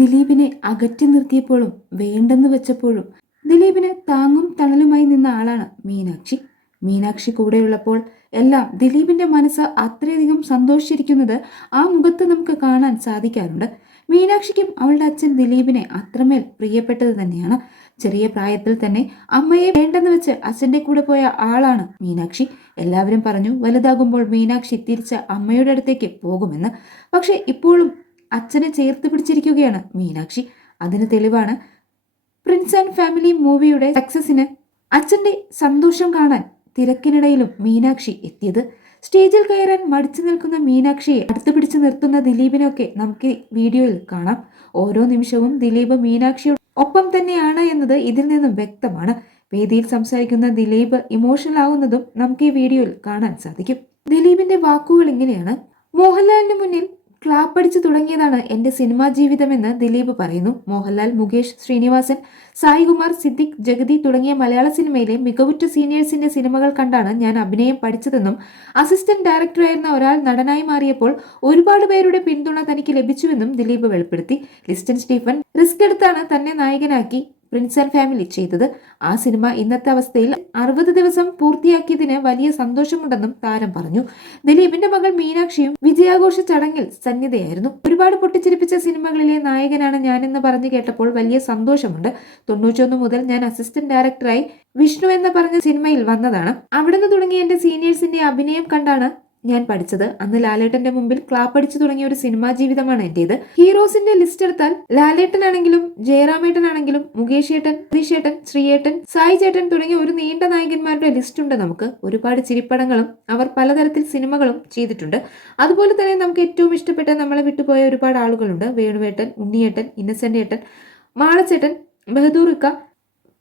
ദിലീപിനെ അകറ്റി നിർത്തിയപ്പോഴും വേണ്ടെന്ന് വെച്ചപ്പോഴും ദിലീപിന് താങ്ങും തണലുമായി നിന്ന ആളാണ് മീനാക്ഷി. മീനാക്ഷി കൂടെയുള്ളപ്പോൾ എല്ലാം ദിലീപിന്റെ മനസ്സ് അത്രയധികം സന്തോഷിച്ചിരിക്കുന്നത് ആ മുഖത്ത് നമുക്ക് കാണാൻ സാധിക്കാറുണ്ട്. മീനാക്ഷിക്കും അവളുടെ അച്ഛൻ ദിലീപിനെ അത്രമേൽ പ്രിയപ്പെട്ടത് തന്നെയാണ്. ചെറിയ പ്രായത്തിൽ തന്നെ അമ്മയെ വേണ്ടെന്ന് വെച്ച് അച്ഛന്റെ കൂടെ പോയ ആളാണ് മീനാക്ഷി. എല്ലാവരും പറഞ്ഞു വലുതാകുമ്പോൾ മീനാക്ഷി തിരിച്ച് അമ്മയുടെ അടുത്തേക്ക് പോകുമെന്ന്. പക്ഷേ ഇപ്പോഴും അച്ഛനെ ചേർത്ത് പിടിച്ചിരിക്കുകയാണ്. മീനാക്ഷി അതിന് തെളിവാണ്. പ്രിൻസ് ആൻഡ് ഫാമിലി മൂവിയുടെ സക്സസിന് അച്ഛന്റെ സന്തോഷം കാണാൻ തിരക്കിനിടയിലും മീനാക്ഷി എത്തിയത്. സ്റ്റേജിൽ കയറാൻ മടിച്ചു നിൽക്കുന്ന മീനാക്ഷിയെ അടുത്തു പിടിച്ചു നിർത്തുന്ന ദിലീപിനൊക്കെ നമുക്ക് വീഡിയോയിൽ കാണാം. ഓരോ നിമിഷവും ദിലീപ് മീനാക്ഷിയുടെ ഒപ്പം തന്നെയാണ് എന്നത് ഇതിൽ നിന്നും വ്യക്തമാണ്. വേദിയിൽ സംസാരിക്കുന്ന ദിലീപ് ഇമോഷണൽ ആവുന്നതും നമുക്ക് ഈ വീഡിയോയിൽ കാണാൻ സാധിക്കും. ദിലീപിന്റെ വാക്കുകൾ ഇങ്ങനെയാണ്. മോഹൻലാലിന് മുന്നിൽ ക്ലാപ്പടിച്ചു തുടങ്ങിയതാണ് എന്റെ സിനിമാ ജീവിതമെന്ന് ദിലീപ് പറയുന്നു. മോഹൻലാൽ മുകേഷ് ശ്രീനിവാസൻ സായികുമാർ സിദ്ദിഖ് ജഗതി തുടങ്ങിയ മലയാള സിനിമയിലെ മികവുറ്റ സീനിയേഴ്സിന്റെ സിനിമകൾ കണ്ടാണ് ഞാൻ അഭിനയം പഠിച്ചതെന്നും അസിസ്റ്റന്റ് ഡയറക്ടറായിരുന്ന ഒരാൾ നടനായി മാറിയപ്പോൾ ഒരുപാട് പേരുടെ പിന്തുണ തനിക്ക് ലഭിച്ചുവെന്നും ദിലീപ് വെളിപ്പെടുത്തി. ലിസ്റ്റൻ സ്റ്റീഫൻ റിസ്ക് എടുത്താണ് തന്നെ നായകനാക്കി. പ്രിൻസ് ആൻഡ് ഫാമിലി ചെയ്തത്. ആ സിനിമ ഇന്നത്തെ അവസ്ഥയിൽ അറുപത് ദിവസം പൂർത്തിയാക്കിയതിന് വലിയ സന്തോഷമുണ്ടെന്നും താരം പറഞ്ഞു. ദിലീപിന്റെ മകൾ മീനാക്ഷിയും വിജയാഘോഷ ചടങ്ങിൽ സന്നിധയായിരുന്നു. ഒരുപാട് പൊട്ടിച്ചിരിപ്പിച്ച സിനിമകളിലെ നായകനാണ് ഞാനെന്ന് പറഞ്ഞു കേട്ടപ്പോൾ വലിയ സന്തോഷമുണ്ട്. തൊണ്ണൂറ്റൊന്ന് മുതൽ ഞാൻ അസിസ്റ്റന്റ് ഡയറക്ടറായി വിഷ്ണു എന്ന് പറഞ്ഞ സിനിമയിൽ വന്നതാണ്. അവിടുന്ന് തുടങ്ങിയ എന്റെ സീനിയേഴ്സിന്റെ അഭിനയം കണ്ടാണ് ഞാൻ പഠിച്ചത്. അന്ന് ലാലേട്ടന്റെ മുമ്പിൽ ക്ലാപ്പടിച്ചു തുടങ്ങിയ ഒരു സിനിമാ ജീവിതമാണ് എന്റേത്. ഹീറോസിന്റെ ലിസ്റ്റ് എടുത്താൽ ലാലേട്ടനാണെങ്കിലും ജയറാമേട്ടനാണെങ്കിലും മുകേഷ് ഏട്ടൻ ശ്രീശേട്ടൻ ശ്രീയേട്ടൻ സായി ചേട്ടൻ തുടങ്ങിയ ഒരു നീണ്ട നായകന്മാരുടെ ലിസ്റ്റ് ഉണ്ട് നമുക്ക്. ഒരുപാട് ചിരിപ്പടങ്ങളും അവർ പലതരത്തിൽ സിനിമകളും ചെയ്തിട്ടുണ്ട്. അതുപോലെ തന്നെ നമുക്ക് ഏറ്റവും ഇഷ്ടപ്പെട്ട നമ്മളെ വിട്ടുപോയ ഒരുപാട് ആളുകളുണ്ട്. വേണുവേട്ടൻ ഉണ്ണിയേട്ടൻ ഇന്നസെന്റ് ഏട്ടൻ മാളച്ചേട്ടൻ ബഹദൂറിക്ക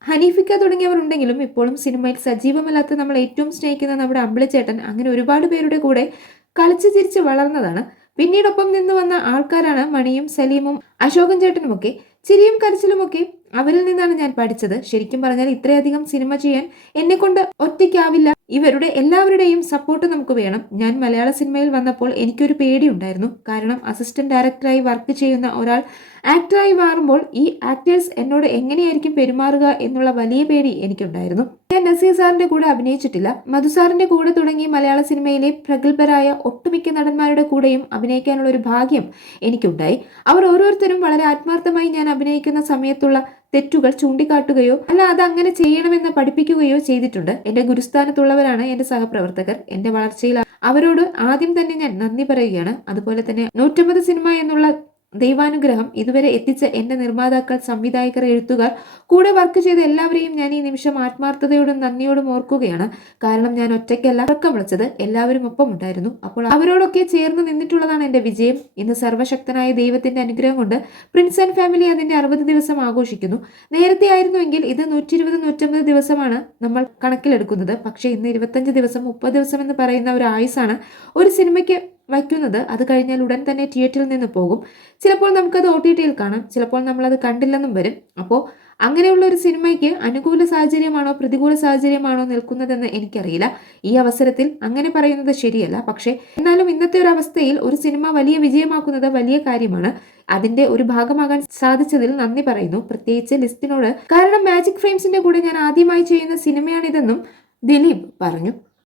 ഹനീഫിക്ക തുടങ്ങിയവർ ഉണ്ടെങ്കിലും ഇപ്പോഴും സിനിമയിൽ സജീവമല്ലാത്ത നമ്മൾ ഏറ്റവും സ്നേഹിക്കുന്ന നമ്മുടെ അമ്പിളിച്ചേട്ടൻ. അങ്ങനെ ഒരുപാട് പേരുടെ കൂടെ കളിച്ചു ചിരിച്ച് വളർന്നതാണ്. പിന്നീടൊപ്പം നിന്ന് വന്ന ആൾക്കാരാണ് മണിയും സലീമും അശോകൻ ചേട്ടനുമൊക്കെ. ചിരിയും കരച്ചിലുമൊക്കെ അവരിൽ നിന്നാണ് ഞാൻ പഠിച്ചത്. ശരിക്കും പറഞ്ഞാൽ ഇത്രയധികം സിനിമ ചെയ്യാൻ എന്നെ കൊണ്ട് ഒറ്റയ്ക്കാവില്ല. ഇവരുടെ എല്ലാവരുടെയും സപ്പോർട്ട് നമുക്ക് വേണം. ഞാൻ മലയാള സിനിമയിൽ വന്നപ്പോൾ എനിക്കൊരു പേടിയുണ്ടായിരുന്നു കാരണം അസിസ്റ്റന്റ് ഡയറക്ടറായി വർക്ക് ചെയ്യുന്ന ഒരാൾ ആക്ടറായി മാറുമ്പോൾ ഈ ആക്ടേഴ്സ് എന്നോട് എങ്ങനെയായിരിക്കും പെരുമാറുക എന്നുള്ള വലിയ പേടി എനിക്കുണ്ടായിരുന്നു. ഞാൻ നസീർ സാറിന്റെ കൂടെ അഭിനയിച്ചിട്ടില്ല. മധു സാറിന്റെ കൂടെ തുടങ്ങി മലയാള സിനിമയിലെ പ്രഗത്ഭരായ ഒട്ടുമിക്ക നടന്മാരുടെ കൂടെയും അഭിനയിക്കാനുള്ള ഒരു ഭാഗ്യം എനിക്കുണ്ടായി. അവർ ഓരോരുത്തരും വളരെ ആത്മാർത്ഥമായി ഞാൻ അഭിനയിക്കുന്ന സമയത്തുള്ള തെറ്റുകൾ ചൂണ്ടിക്കാട്ടുകയോ അല്ല അത് അങ്ങനെ ചെയ്യണമെന്ന് പഠിപ്പിക്കുകയോ ചെയ്തിട്ടുണ്ട്. എന്റെ ഗുരുസ്ഥാനത്തുള്ളവരാണ് എന്റെ സഹപ്രവർത്തകർ. എന്റെ വളർച്ചയിൽ അവരോട് ആദ്യം തന്നെ ഞാൻ നന്ദി പറയുകയാണ്. അതുപോലെ തന്നെ നൂറ്റമ്പത് സിനിമ എന്നുള്ള ദൈവാനുഗ്രഹം ഇതുവരെ എത്തിച്ച എന്റെ നിർമ്മാതാക്കൾ സംവിധായകർ എഴുത്തുകാർ കൂടെ വർക്ക് ചെയ്ത എല്ലാവരെയും ഞാൻ ഈ നിമിഷം ആത്മാർത്ഥതയോടും നന്ദിയോടും ഓർക്കുകയാണ്. കാരണം ഞാൻ ഒറ്റയ്ക്കല്ല ഉറക്കം വിളിച്ചത് എല്ലാവരും ഒപ്പം ഉണ്ടായിരുന്നു. അപ്പോൾ അവരോടൊക്കെ ചേർന്ന് നിന്നിട്ടുള്ളതാണ് എന്റെ വിജയം. ഇന്ന് സർവശക്തനായ ദൈവത്തിന്റെ അനുഗ്രഹം കൊണ്ട് പ്രിൻസ് ആൻഡ് ഫാമിലി അതിന്റെ അറുപത് ദിവസം ആഘോഷിക്കുന്നു. നേരത്തെ ആയിരുന്നുവെങ്കിൽ ഇത് നൂറ്റി ഇരുപത് നൂറ്റമ്പത് ദിവസമാണ് നമ്മൾ കണക്കിലെടുക്കുന്നത്. പക്ഷേ ഇന്ന് ഇരുപത്തഞ്ച് ദിവസം മുപ്പത് ദിവസം എന്ന് പറയുന്ന ഒരു ആയുസാണ്. ഒരു സിനിമയ്ക്ക് വയ്ക്കുന്നത് അത് കഴിഞ്ഞാൽ ഉടൻ തന്നെ തിയേറ്ററിൽ നിന്ന് പോകും. ചിലപ്പോൾ നമുക്കത് ഒ ടി ടിയിൽ കാണാം. ചിലപ്പോൾ നമ്മളത് കണ്ടില്ലെന്നും വരും. അപ്പോൾ അങ്ങനെയുള്ള ഒരു സിനിമയ്ക്ക് അനുകൂല സാഹചര്യമാണോ പ്രതികൂല സാഹചര്യമാണോ നിൽക്കുന്നതെന്ന് എനിക്കറിയില്ല. ഈ അവസരത്തിൽ അങ്ങനെ പറയുന്നത് ശരിയല്ല. പക്ഷേ എന്നാലും ഇന്നത്തെ ഒരു അവസ്ഥയിൽ ഒരു സിനിമ വലിയ വിജയമാക്കുന്നത് വലിയ കാര്യമാണ്. അതിന്റെ ഒരു ഭാഗമാകാൻ സാധിച്ചതിൽ നന്ദി പറയുന്നു. പ്രത്യേകിച്ച് ലിസ്റ്റിനോട്. കാരണം മാജിക് ഫ്രെയിംസിന്റെ കൂടെ ഞാൻ ആദ്യമായി ചെയ്യുന്ന സിനിമയാണിതെന്നും ദിലീപ് പറഞ്ഞു.